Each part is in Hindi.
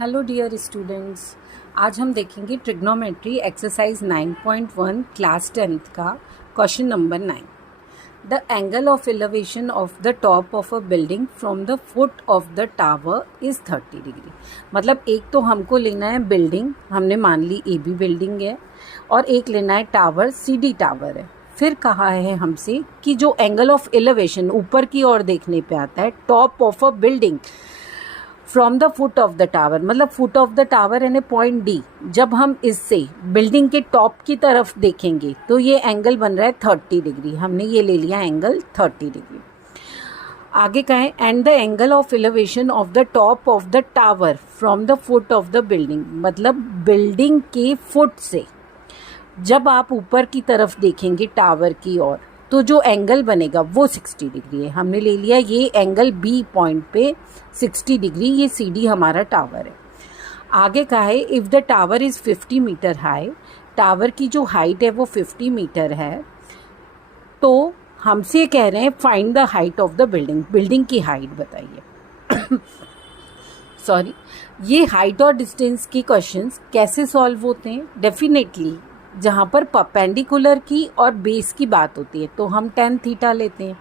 हेलो डियर स्टूडेंट्स, आज हम देखेंगे ट्रिग्नोमेट्री एक्सरसाइज 9.1 क्लास 10th का question number 9। The angle of elevation of the top of a building from the foot of the tower is 30 degree. मतलब एक तो हमको लेना है बिल्डिंग, हमने मान ली ए बी बिल्डिंग है, और एक लेना है टावर सी डी टावर है। फिर कहा है हमसे कि जो एंगल ऑफ एलिवेशन ऊपर की ओर देखने पे आता है top of a building from the foot of the tower, मतलब फुट ऑफ द टावर यानी पॉइंट डी, जब हम इससे बिल्डिंग के टॉप की तरफ देखेंगे तो ये एंगल बन रहा है 30 डिग्री। हमने ये ले लिया एंगल 30 डिग्री। आगे का है and the angle of elevation of the top of the tower from the foot of the building, मतलब बिल्डिंग के फुट से जब आप ऊपर की तरफ देखेंगे टावर की ओर तो जो एंगल बनेगा वो 60 डिग्री है। हमने ले लिया ये एंगल बी पॉइंट पे 60 डिग्री, ये सी डी हमारा टावर है। आगे का है if the tower is 50 metre high, tower की जो हाइट है वो 50 मीटर है, तो हमसे कह रहे हैं find the height of the building, building की हाइट बताइए। सॉरी, ये हाइट और डिस्टेंस के क्वेश्चंस कैसे सॉल्व होते हैं? डेफिनेटली जहाँ पर परपेंडिकुलर की और बेस की बात होती है तो हम tan थीटा लेते हैं।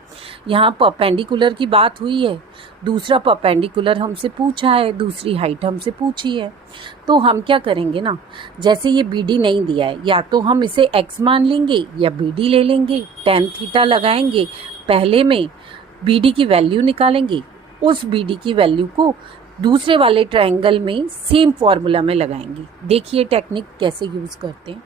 यहाँ परपेंडिकुलर की बात हुई है, दूसरा परपेंडिकुलर हमसे पूछा है, दूसरी हाइट हमसे पूछी है, तो हम क्या करेंगे ना, जैसे ये बी डी नहीं दिया है, या तो हम इसे x मान लेंगे या बी डी ले लेंगे, tan थीटा लगाएंगे, पहले में बी डी की वैल्यू निकालेंगे, उस बी डी की वैल्यू को दूसरे वाले ट्रायंगल में सेम फॉर्मूला में लगाएंगे। देखिए टेक्निक कैसे यूज़ करते हैं।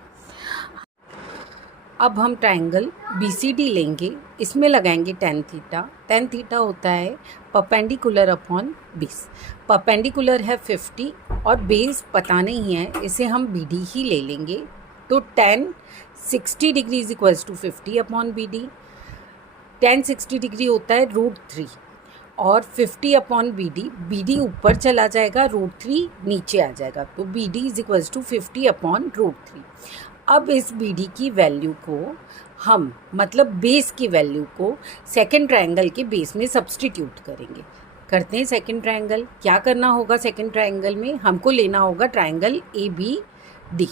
अब हम ट्रायंगल BCD लेंगे, इसमें लगाएंगे tan थीटा। tan थीटा होता है परपेंडिकुलर अपॉन बेस। परपेंडिकुलर है 50 और बेस पता नहीं है, इसे हम BD ही ले लेंगे, तो tan 60 degree is equals to 50 upon BD। tan 60 degree होता है √3 और 50 अपॉन BD ऊपर चला जाएगा, √3 नीचे आ जाएगा, तो BD is equals to 50 upon √3। अब इस BD की वैल्यू को हम, मतलब बेस की वैल्यू को सेकंड ट्रायंगल के बेस में सब्सटीट्यूट करेंगे। करते हैं सेकंड ट्रायंगल। क्या करना होगा सेकंड ट्रायंगल में? हमको लेना होगा ट्रायंगल ABD।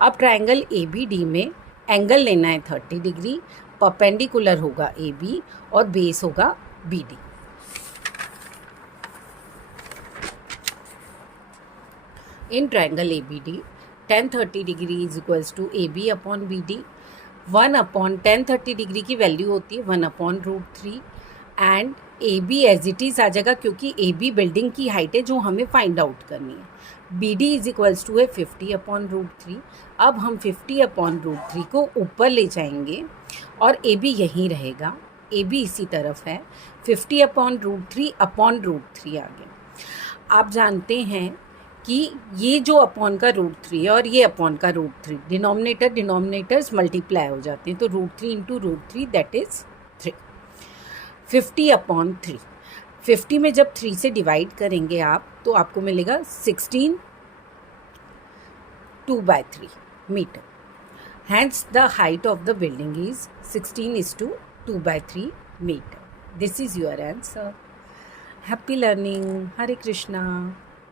अब ट्रायंगल ABD में एंगल लेना है 30 डिग्री, परपेंडिकुलर होगा AB और बेस होगा BD। In triangle ABD tan 30 degree is equals to AB upon BD। 1 upon tan 30 degree की वैल्यू होती है 1 upon √3 and AB as it is आ जाएगा, क्योंकि AB बिल्डिंग की हाइट है जो हमें फाइंड आउट करनी है। BD इज इक्वल्स टू है 50 अपॉन √3। अब हम 50 अपॉन √3 को ऊपर ले जाएंगे और AB यहीं रहेगा, AB इसी तरफ है, 50 अपॉन √3 अपॉन √3 आ गया। आप जानते हैं कि ये जो अपॉन का √3 है और ये अपॉन का √3, डिनोमिनेटर्स मल्टीप्लाई हो जाते हैं, तो √3 इंटू √3 दैट इज़ 3। 50 अपॉन 3, 50 में जब 3 से डिवाइड करेंगे आप तो आपको मिलेगा 16 2/3 metre. Hence the height of the building is 16:2/3 metre. This is your answer. Happy learning. Hare Krishna.